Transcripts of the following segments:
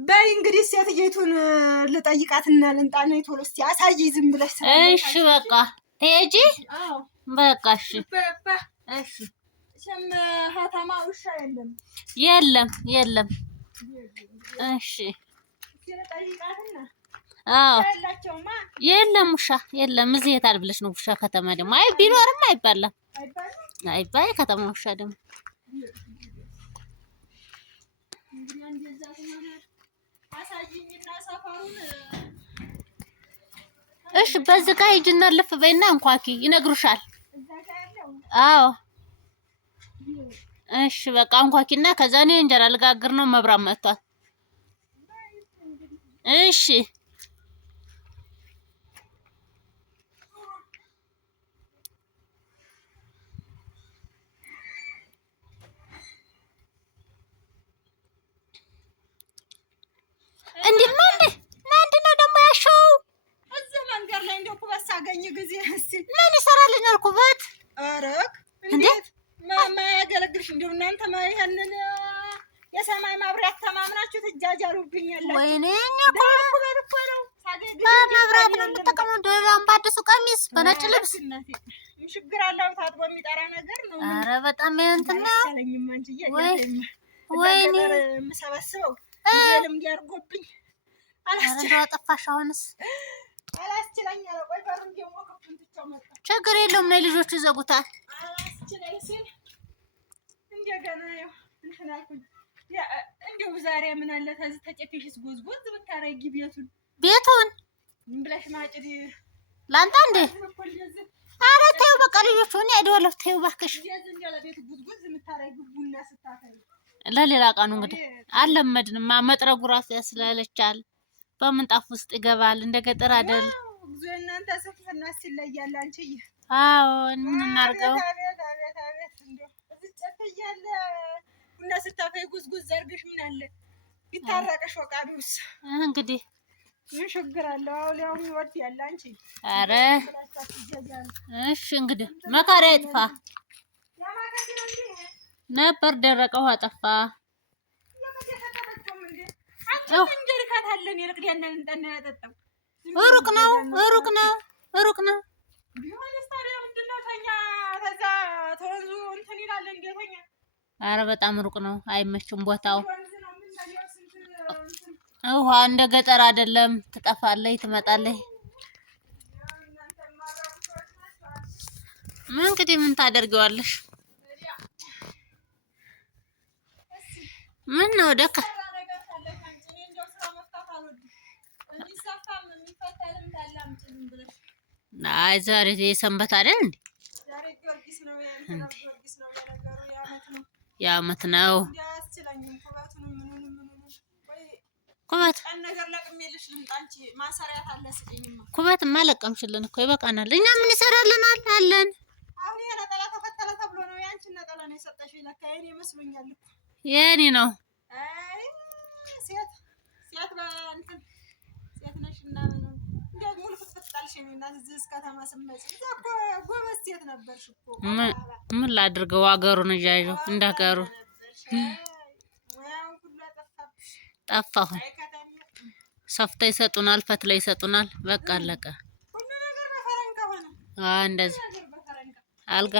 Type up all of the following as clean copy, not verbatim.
በይ እንግዲህ ሴትየቱን ልጠይቃትና ልምጣ ነው ቶሎ እስኪ አሳይ ዝም ብለሽ ስራ እሺ በቃ ትሄጂ በቃ እሺ ሸም ሀተማ ውሻ የለም እሺ የለም ውሻ የለም እዚህ የት አልብለሽ ነው ውሻ ከተማ ደግሞ አይ ቢኖርም አይባልም አይባይ ከተማ ውሻ ደግሞ እሺ በዚህ ጋር ሂጂና ልፍ በይና እንኳኪ ይነግሩሻል አዎ እሺ በቃ እንኳኪና ከዛ ነው እንጀራ ልጋግር ነው መብራት መጥቷል እሺ ምንድነው ደግሞ ያሸው እዚህ መንገድ ላይ እንደው ኩበት ሳገኝ ጊዜ እስኪ ምን ይሰራልኛል ኩበት አረክ እንዴት ማያገለግልሽ እንደው እናንተ ይሄንን የሰማይ ማብራት ተማምናችሁ ትጃጃሉብኛላችሁ ወይኔ ኩበት እኮ ነው መብራት ነው የምጠቀመው እንደውም በአዲሱ ቀሚስ በነጭ ልብስ ችግር አለው ታጥቦ የሚጠራ ነገር ነው ኧረ በጣም እንትን ነው አለኝም አንቺዬ ወይኔ የምሰበስበው ልምድ ያርጎብኝ አላስችለው ጠፋሽ አሁንስ አላስችለኝ አለ ቆይ በሩን ደግሞ ከፍቱን ትቻው መጣ ችግር የለውም ነው ልጆቹ ይዘጉታል አላስችለኝ ሲል እንደገና ያው እንትን አልኩኝ እንደው ዛሬ ምን አለ ተዚህ ተጨፍሽስ ጎዝጎዝ ብታረጊ ቤቱን ምን ብለሽ ማጭድ ላንተ እንዴ ኧረ ተይው በቃ ልጆቹ እኔ አይደወለሁ ተይው እባክሽ ቤቱ ጉዝጉዝ የምታረጊ ቡና ስታፈሪ ለሌላ ቀኑ እንግዲህ አለመድንማ መጥረጉ ራሱ ያስላለቻል በምንጣፍ ውስጥ ይገባል እንደ ገጠር አይደል እናንተ ሰፍና ሲለያል አንቺዬ አዎ ምን እናርገው እያለ ቡና ስታፈይ ጉዝጉዝ ዘርግሽ ምን አለ ቢታረቀሽ ወቃዱስ እንግዲህ ምን ችግር አለው አውሊያው ይወድ ያለ አንቺ ኧረ እሺ እንግዲህ መካሪያ ይጥፋ ነበር ደረቀ ውሃ ጠፋ ሩቅ ነው ኧረ በጣም ሩቅ ነው አይመችም ቦታው ውሃ እንደ ገጠር አይደለም ትጠፋለች ትመጣለች እንግዲህ ምን ታደርጊዋለሽ ምን ነው ደካ አይ ዛሬ የሰንበት አይደል እንዴ የዓመት ነው ኩበት ማለቀምሽልን እኮ ይበቃናል እኛ ምን ይሰራልናል አለን አሁን የነጠላ ተፈተለ ተብሎ ነው ያንቺን ነጠላ ነው የሰጠሽኝ ለካ የኔ መስሎኛል የኔ ነው አይ ሴት በእንትን ሴት ነሽና እንደው ሙሉ ፍትፍታልሽኝና እዚህ ከተማ ስመጪ ጎበዝ ሴት ነበርሽ እኮ ምን ላድርገው አገሩን እያየሁ እንዳገሩ ጠፋሁ ሰፍታ ይሰጡናል ፈትላ ይሰጡናል በቃ አለቀ ሁሉ ነገር በፈረንካ ሆነ እንደዚህ አልጋ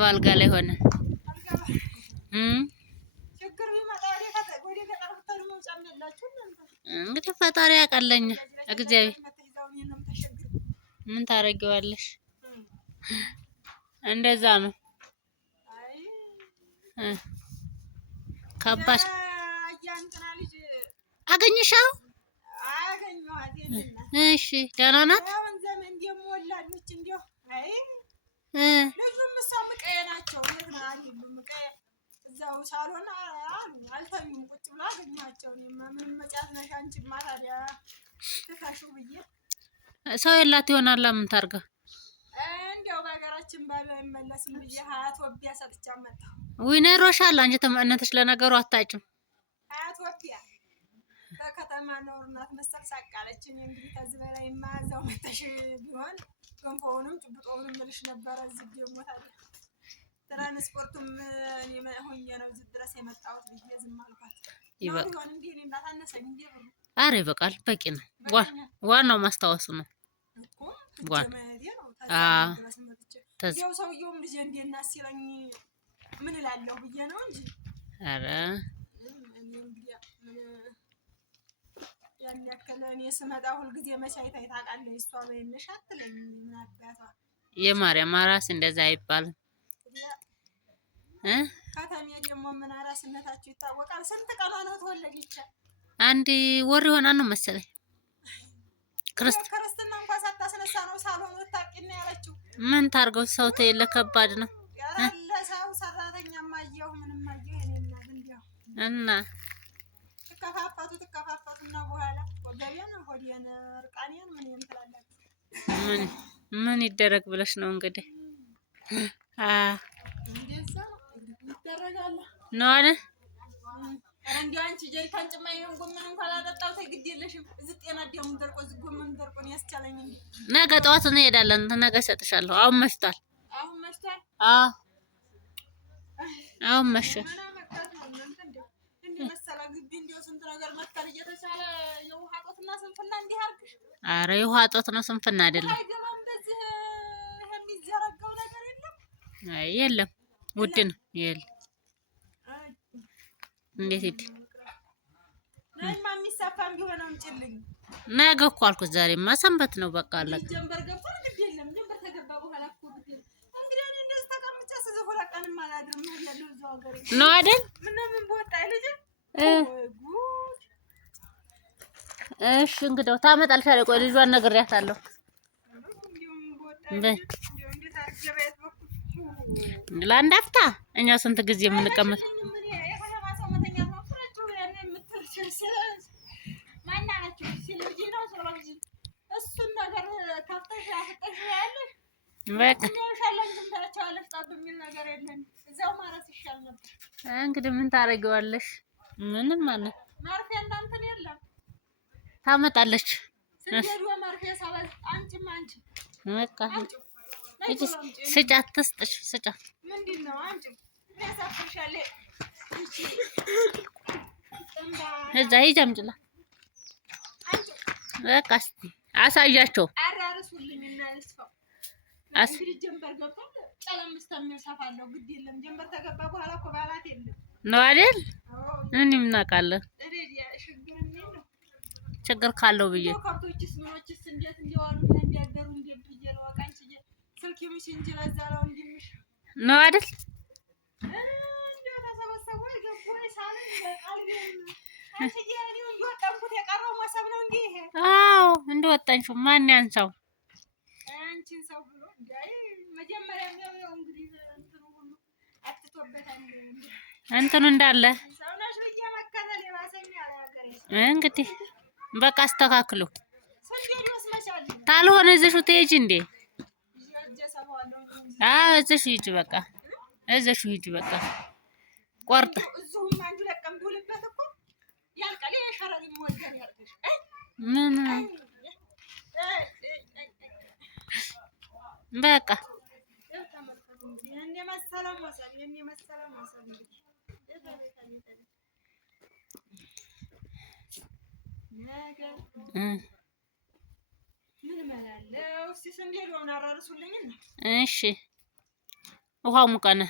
በአልጋ ላይ ሆነ እንግዲህ ፈጣሪ ያቀለኛ እግዚአብሔር ምን ታረጊዋለሽ እንደዛ ነው ከባድ አገኘሽው እሺ ደህና ናት ልጁም እሷም ቀየ ናቸው የት ነው አይሉም ቀየ እዛው ሳሎን አልተኙም ቁጭ ብላ አገኘኋቸው እኔማ ምንም መጫት ነሽ አንቺማ ታዲያ ትካሽው ብዬ ሰው የላት ይሆናል ምን ታርጋ እንደው በሀገራችን ባለ አይመለስም ብዬ ሀያት ወቢያ ሰጥቻ መጣሁ ዊነሮሻል አንቺ ተመነተሽ ለነገሩ አታጭም ሀያት ወቢያ በከተማ ነው እናት መሰል ሳቃለችኝ እንግዲህ ከዚህ በላይ ማዛው መተሽ ቢሆን ገንፎውንም ጭብጦውንም ልሽ ነበር እዚህ ደግሞ ታዲያ ትራንስፖርቱም እኔ ሆኜ ነው እዚህ ድረስ የመጣሁት ብዬ ዝም አልኳት ኧረ ይበቃል፣ በቂ ነው። ዋናው ማስታወሱ ነው። ሰውየውም ልጄ እንዴት ናት ሲለኝ ምን እላለሁ ብዬ ነው እንጂ ኧረ ያን ያክል እኔ ስመጣ ሁልጊዜ መቼ አይታኝ ታውቃለች እሷ በይነሽ አትለኝ። ምን አባቷ የማርያም አራስ እንደዛ አይባልም። ከተሜ ደግሞ ምን አራስነታቸው ይታወቃል። ስንት ቀኗ ነው ተወለደች? አንድ ወር ይሆናል ነው መሰለኝ። ክርስትና እንኳን ሳታስነሳ ነው ሳሎን ወጣቂና ያለችው። ምን ታርገው ሰው ተየለ ከባድ ነው። ያለ ሰው ሰራተኛም አየሁ ምንም አየሁ እኔና እንዲያው እና ተከፋፈቱና በኋላ ወገቤን ሆዴን እርቃኔን ምን እንትላላችሁ? ምን ይደረግ ብለሽ ነው እንግዲህ እንደዛ ይደረጋል ነው አይደል? እንዴ አንቺ ጀሪካን ጭማይ ጎመን እንኳን አላጠጣው ተግድ የለሽም። እዚህ ጤና ደሙ ደርቆ እዚህ ጎመን ደርቆ ነው ያስቻለኝ። ነገ ጠዋት እንሄዳለን። ነገ እሰጥሻለሁ። አሁን መሽቷል። አሁን መሸ። ኧረ የውሃ እጦት ነው ስንፍና አይደለም። አይ የለም ውድ ነው። የለም እንዴት ሂድ ነገ እኮ አልኩት። ዛሬማ ሰንበት ነው። በቃ አለቀ። ነው አይደል? እሺ እንግዲያው ታመጣልሻለች። ቆይ ልጇን ነግሬያታለሁ። ለአንድ አፍታ እኛ ስንት ጊዜ የምንቀመጥ እንግዲህ ምን ታደርጊዋለሽ? ምንም ማለት ታመጣለች። በቃ ስጫት፣ ትስጥሽ፣ ስጫት። እዛ ሂጂ አምጪላት። በቃ እስኪ አሳያቸው። ነው አይደል? እኔም እናውቃለን ችግር ካለው ብዬ ነው አይደል? አዎ እንደወጣኝ ማን ያንሳው? እንትኑ እንዳለ እንግዲህ በቃ አስተካክሉ። ካልሆነ እዚሽው ትሄጂ እንዴ? አዎ እዚሽ ሂጂ። በቃ እዚሽ ሂጂ። በቃ ቆርጥ ምን በቃ እሺ ውሃ ሙቀነ